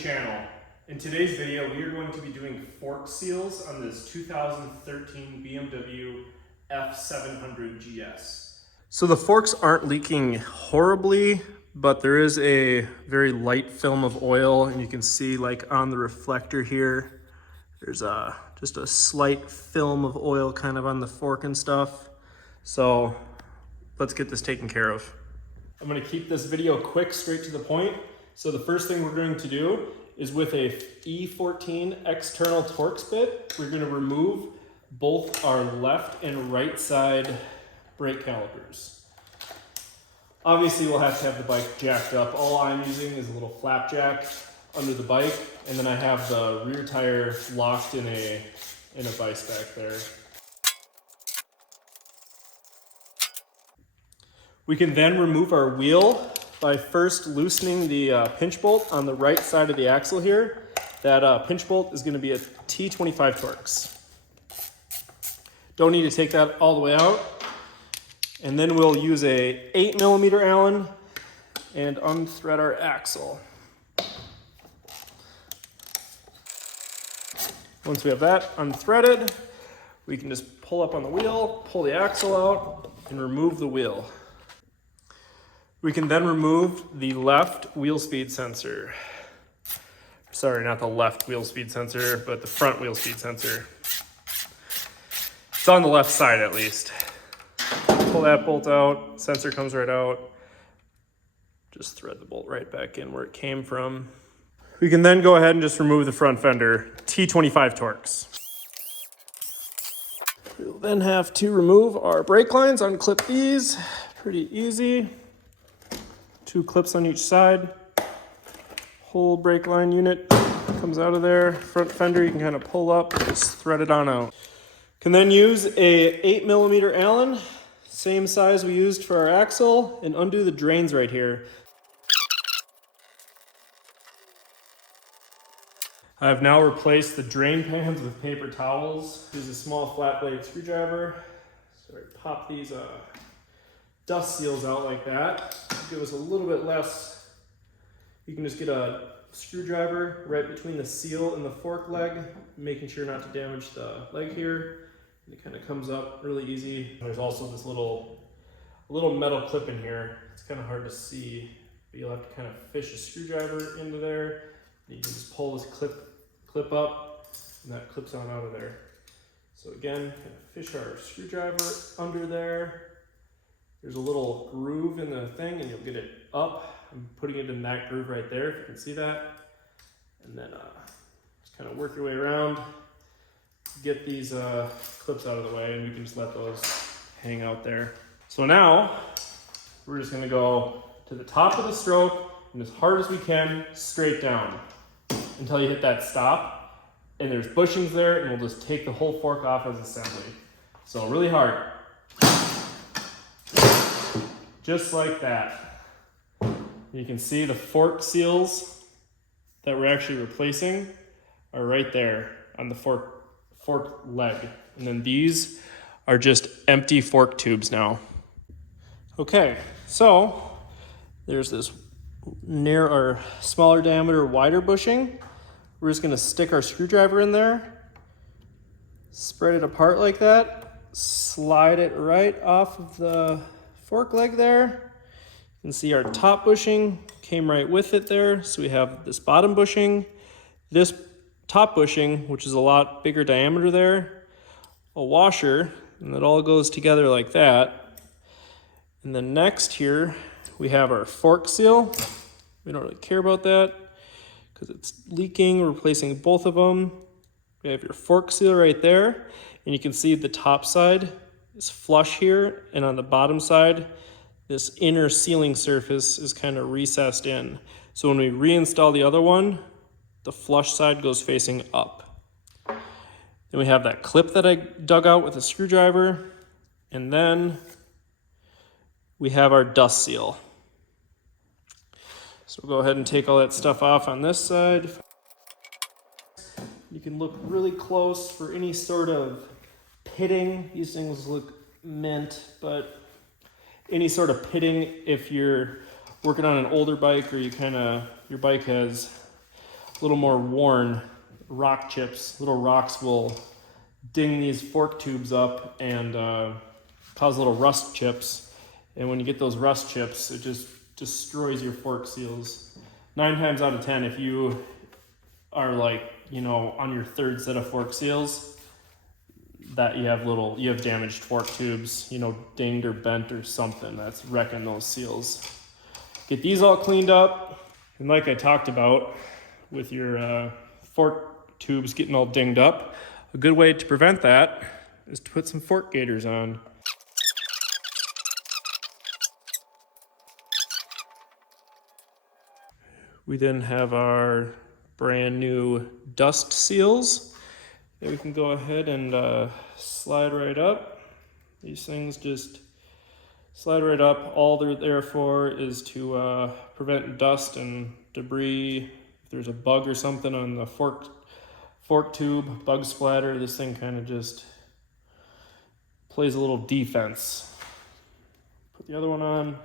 channel. In today's video, we are going to be doing fork seals on this 2013 BMW F700GS. So the forks aren't leaking horribly, but there is a very light film of oil, and you can see like on the reflector here, there's just a slight film of oil kind of on the fork and stuff. So let's get this taken care of. I'm going to keep this video quick, straight to the point. So the first thing we're going to do is with a E14 external Torx bit, we're going to remove both our left and right side brake calipers. Obviously we'll have to have the bike jacked up. All I'm using is a little flap jack under the bike, and then I have the rear tire locked in a vise back there. We can then remove our wheel by first loosening the pinch bolt on the right side of the axle here. That pinch bolt is going to be a T25 Torx. Don't need to take that all the way out. And then we'll use a 8mm Allen and unthread our axle. Once we have that unthreaded, we can just pull up on the wheel, pull the axle out, and remove the wheel. We can then remove the left wheel speed sensor. Sorry, not the left wheel speed sensor, but the front wheel speed sensor. It's on the left side at least. Pull that bolt out, sensor comes right out. Just thread the bolt right back in where it came from. We can then go ahead and just remove the front fender, T25 Torx. We'll then have to remove our brake lines, unclip these, pretty easy. 2 clips on each side. Whole brake line unit comes out of there. Front fender you can kind of pull up, just thread it on out. Can then use a 8mm Allen, same size we used for our axle, and undo the drains right here. I've now replaced the drain pans with paper towels. Use a small flat blade screwdriver. So I pop these dust seals out like that. Give us a little bit less. You can just get a screwdriver right between the seal and the fork leg, making sure not to damage the leg here. And it kind of comes up really easy. There's also this little metal clip in here. It's kind of hard to see, but you'll have to kind of fish a screwdriver into there. And you can just pull this clip up, and that clips on out of there. So again, kind of fish our screwdriver under there. There's a little groove in the thing, and you'll get it up. I'm putting it in that groove right there, if you can see that. And then just kind of work your way around, get these clips out of the way, and we can just let those hang out there. So now, we're just gonna go to the top of the stroke, and as hard as we can, straight down, until you hit that stop. And there's bushings there, and we'll just take the whole fork off as assembly. So really hard. Just like that. You can see the fork seals that we're actually replacing are right there on the fork leg. And then these are just empty fork tubes now. Okay, so there's this narrow or smaller diameter, wider bushing. We're just gonna stick our screwdriver in there, spread it apart like that, slide it right off of the fork leg there. You can see our top bushing came right with it there. So we have this bottom bushing, this top bushing, which is a lot bigger diameter there, a washer, and it all goes together like that. And then next here, we have our fork seal. We don't really care about that because it's leaking. We're replacing both of them. We have your fork seal right there, and you can see the top side is flush here, and on the bottom side, this inner sealing surface is kind of recessed in. So when we reinstall the other one, the flush side goes facing up. Then we have that clip that I dug out with a screwdriver, and then we have our dust seal. So we'll go ahead and take all that stuff off on this side. You can look really close for any sort of pitting. These things look mint, but any sort of pitting if you're working on an older bike or your bike has little more worn rock chips, little rocks will ding these fork tubes up and cause little rust chips. And when you get those rust chips, it just destroys your fork seals. 9 times out of 10, if you are like, you know, on your 3rd set of fork seals, that you have damaged fork tubes, you know, dinged or bent or something that's wrecking those seals. Get these all cleaned up. And like I talked about with your fork tubes getting all dinged up, a good way to prevent that is to put some fork gaiters on. We then have our brand new dust seals that we can go ahead and slide right up. These things just slide right up. All they're there for is to prevent dust and debris. If there's a bug or something on the fork tube, bug splatter, this thing kind of just plays a little defense. Put the other one on.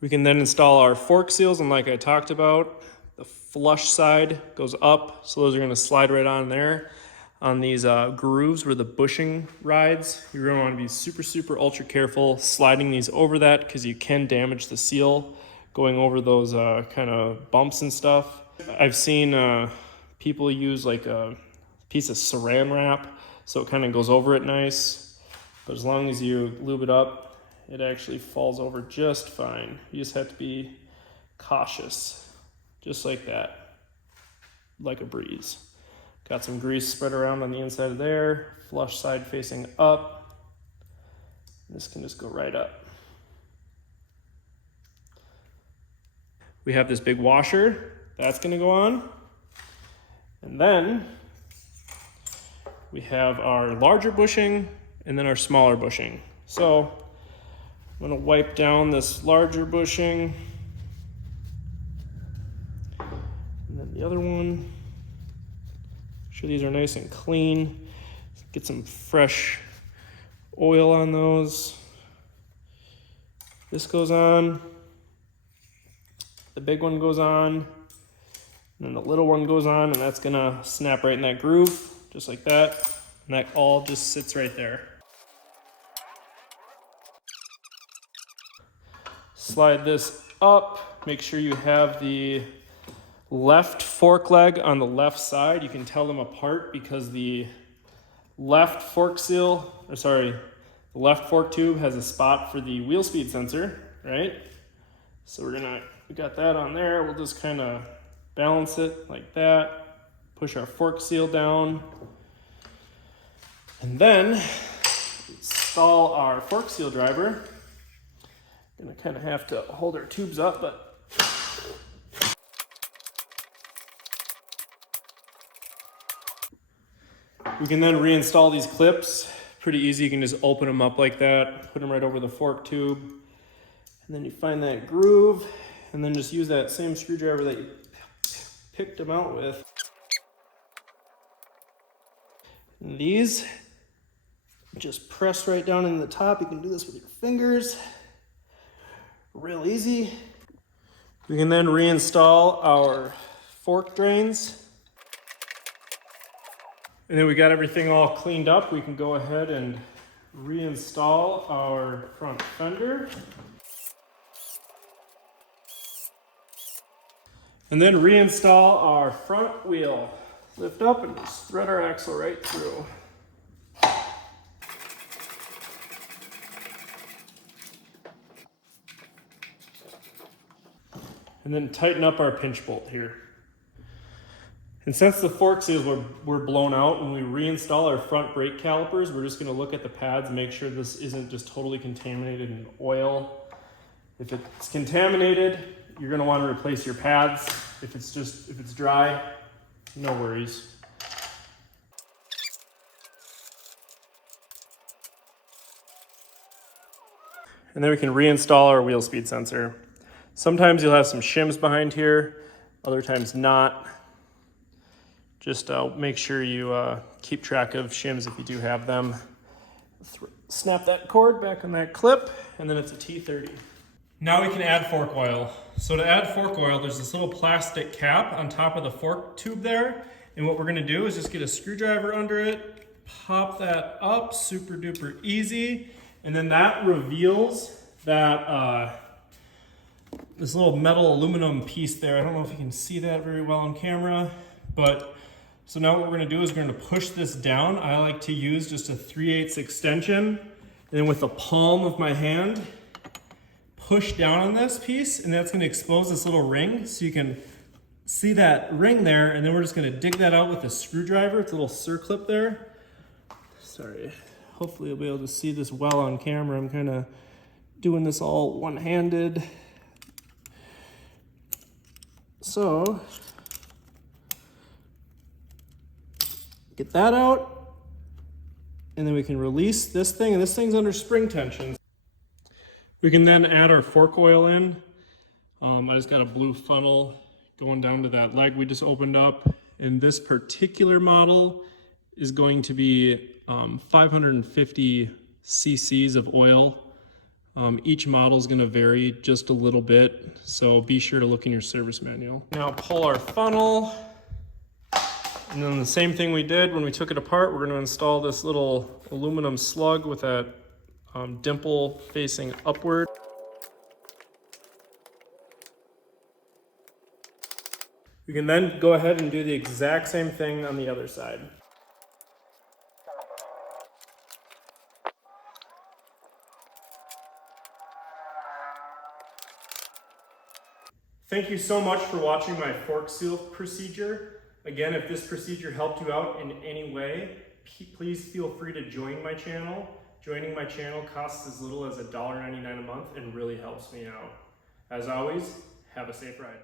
We can then install our fork seals, and like I talked about, the flush side goes up, so those are going to slide right on there. On these grooves where the bushing rides, you're going to want to be super ultra careful sliding these over that, because you can damage the seal going over those kind of bumps and stuff. I've seen people use like a piece of saran wrap so it kind of goes over it nice, but as long as you lube it up, it actually falls over just fine. You just have to be cautious, just like that, like a breeze. Got some grease spread around on the inside of there, flush side facing up. This can just go right up. We have this big washer, that's gonna go on. And then we have our larger bushing and then our smaller bushing. So I'm gonna wipe down this larger bushing and then the other one. Make sure these are nice and clean. Get some fresh oil on those. This goes on. The big one goes on. And then the little one goes on, and that's gonna snap right in that groove, just like that. And that all just sits right there. Slide this up. Make sure you have the left fork leg on the left side. You can tell them apart because the left fork the left fork tube has a spot for the wheel speed sensor, right? So we got that on there. We'll just kind of balance it like that. Push our fork seal down. And then install our fork seal driver. Gonna kind of have to hold our tubes up, but we can then reinstall these clips. Pretty easy, you can just open them up like that, put them right over the fork tube, and then you find that groove, and then just use that same screwdriver that you picked them out with. And these just press right down into the top. You can do this with your fingers. Real easy. We can then reinstall our fork drains. And then we got everything all cleaned up. We can go ahead and reinstall our front fender. And then reinstall our front wheel. Lift up and just thread our axle right through. And then tighten up our pinch bolt here. And since the fork seals were blown out, when we reinstall our front brake calipers, we're just gonna look at the pads and make sure this isn't just totally contaminated in oil. If it's contaminated, you're gonna wanna replace your pads. If it's dry, no worries. And then we can reinstall our wheel speed sensor. Sometimes you'll have some shims behind here, other times not. Just make sure you keep track of shims if you do have them. Snap that cord back on that clip, and then it's a T30. Now we can add fork oil. So to add fork oil, there's this little plastic cap on top of the fork tube there. And what we're gonna do is just get a screwdriver under it, pop that up, super duper easy. And then that reveals that this little metal aluminum piece there. I don't know if you can see that very well on camera, but so now what we're gonna do is we're gonna push this down. I like to use just a 3/8 extension. And then with the palm of my hand, push down on this piece, and that's gonna expose this little ring so you can see that ring there, and then we're just gonna dig that out with a screwdriver. It's a little circlip there. Sorry, hopefully you'll be able to see this well on camera. I'm kinda doing this all one-handed. So, get that out, and then we can release this thing, and this thing's under spring tension. We can then add our fork oil in. I just got a blue funnel going down to that leg we just opened up. And this particular model is going to be 550 cc's of oil. Each model is going to vary just a little bit, so be sure to look in your service manual. Now pull our funnel, and then the same thing we did when we took it apart, we're going to install this little aluminum slug with that dimple facing upward. We can then go ahead and do the exact same thing on the other side. Thank you so much for watching my fork seal procedure. Again, if this procedure helped you out in any way, please feel free to join my channel. Joining my channel costs as little as $1.99 a month and really helps me out. As always, have a safe ride.